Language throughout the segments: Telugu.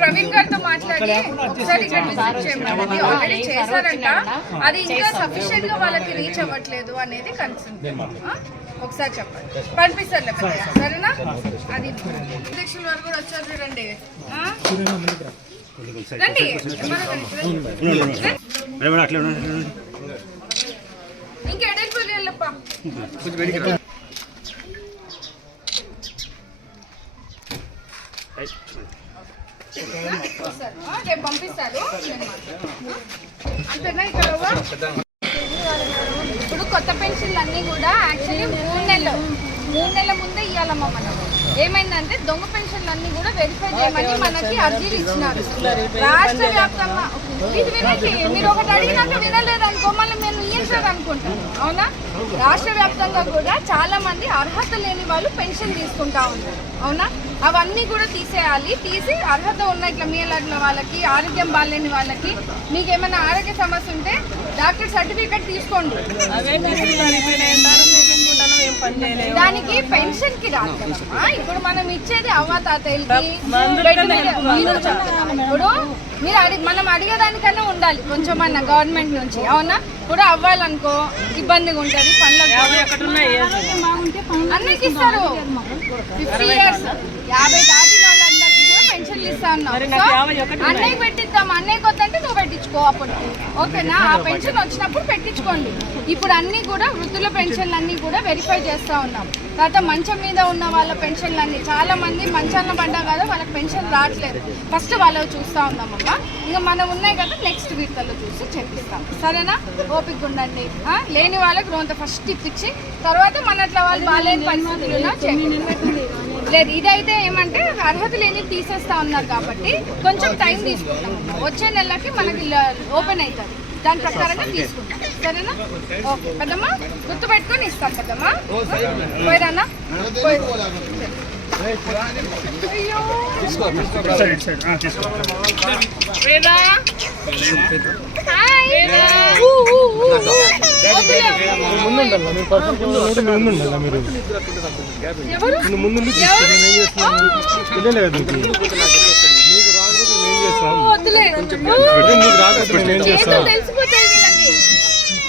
ప్రవీణ్ గారితో మాట్లాడి ఒకసారి ఆల్రెడీ చేశారంట, అది ఇంకా సఫిషియెంట్ గా వాళ్ళకి రీచ్ అవ్వట్లేదు అనేది కన్సర్న్. ఒకసారి చెప్పండి, పంపిస్తారు సరేనా? అది అధ్యక్షుల వారు కూడా వచ్చారు చూడండి. రండి ఇంకా ఎడల్పల్లి వెళ్ళప్ప. రేపు పంపిస్తారు అంతేనా? ఇక్కడ ఇప్పుడు కొత్త పెన్షన్లు అన్నీ కూడా యాక్చువల్లీ 3 నెలల ముందే ఇవ్వాలమ్మా. మనం ఏమైందంటే దొంగ పెన్షన్లు అన్నీ కూడా వెరిఫై చేయమని మనకి అర్జీలు ఇచ్చినారు రాష్ట్ర వ్యాప్తంగా. ఇది వినండి, మీరు ఒకటి అడిగినాక వినలేదనుకో మళ్ళీ మేము ఇయ్యలేదు అనుకుంటాం, అవునా? రాష్ట్ర వ్యాప్తంగా కూడా చాలా మంది అర్హత లేని వాళ్ళు పెన్షన్ తీసుకుంటా ఉన్నారు, అవునా? అవన్నీ కూడా తీసేయాలి. తీసి అర్హత ఉన్న ఇట్లా మీలాంటి వాళ్ళకి, ఆరోగ్యం బాగాలేని వాళ్ళకి, మీకు ఏమైనా ఆరోగ్య సమస్య ఉంటే డాక్టర్ సర్టిఫికేట్ తీసుకోండి. దానికి పెన్షన్ కి రాదు. ఇప్పుడు మనం ఇచ్చేది అవ్వ తాతయ్యకి. ఇప్పుడు మీరు మనం అడిగేదానికన్నా ఉండాలి కొంచెమన్నా గవర్నమెంట్ నుంచి, అవునా? ఇప్పుడు అవ్వాలనుకో ఇబ్బందిగా ఉంటుంది, పనులకు అన్నకి ఇస్తారు. 50 years 50 దాటిన వాళ్ళందరికీ కూడా పెన్షన్లు ఇస్తా ఉన్నాం. అన్నయ్య పెట్టిద్దాం, అన్నయ్య కొత్తంటే నువ్వు పెట్టించుకో అప్పుడు, ఓకేనా? ఆ పెన్షన్ వచ్చినప్పుడు పెట్టించుకోండి. ఇప్పుడు అన్నీ కూడా వృద్ధుల పెన్షన్లు అన్నీ కూడా వెరిఫై చేస్తూ ఉన్నాం. తర్వాత మంచం మీద ఉన్న వాళ్ళ పెన్షన్లు అన్నీ, చాలా మంది మంచాలను పడ్డా కదా వాళ్ళకి పెన్షన్ రావట్లేదు. ఫస్ట్ వాళ్ళు చూస్తూ ఉన్నామమ్మా. ఇంకా మనం ఉన్నాయి కదా నెక్స్ట్ వీటిలో చూసి చెప్పిస్తాం, సరేనా? ఓపిక ఉండండి. లేని వాళ్ళకి రోంత ఫస్ట్ ఇప్పించి తర్వాత మనట్లా వాళ్ళు బాగాలేని పరిస్థితుల్లో చేయండి. లేదు ఇదైతే ఏమంటే అర్హత లేని తీసేస్తా ఉన్నారు కాబట్టి కొంచెం టైం తీసుకుంటాం. వచ్చే నెలకి మనకి ఓపెన్ అవుతుంది, దాని ప్రకారంగా తీసుకుంటాం, సరేనా? ఓకే పెద్దమ్మా, గుర్తు పెట్టుకొని ఇస్తాం పెద్దమ్మా. పోయిరానా? తెలిసిపోతాయి వీళ్ళకి,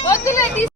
వద్దులే.